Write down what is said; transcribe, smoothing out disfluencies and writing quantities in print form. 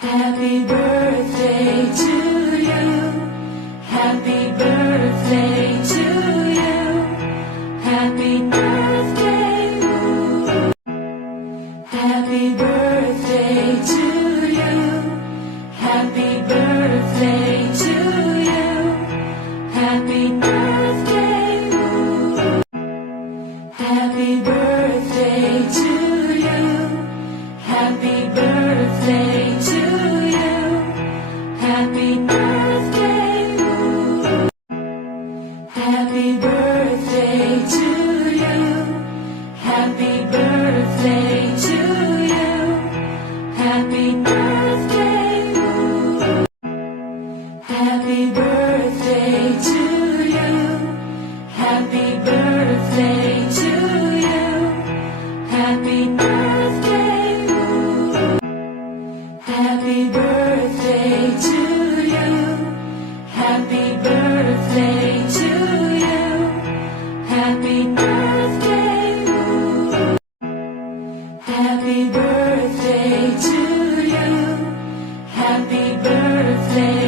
Happy birthday to you. Happy birthday to you. Happy birthday, ooh. Happy birthday to you. Happy birthday to you. Happy birthday, ooh. Happy birthday to you. Happy birthday to you. Happy birthday, ooh. Happy birthday to you. Happy birthday to you. Happy birthday, ooh. Happy birthday to you. Happy birthday to you. Happy birthday, ooh. Happy birthday to you. Happy birthday to you. Happy birthday, ooh. Happy birthday to you. Happy birthday.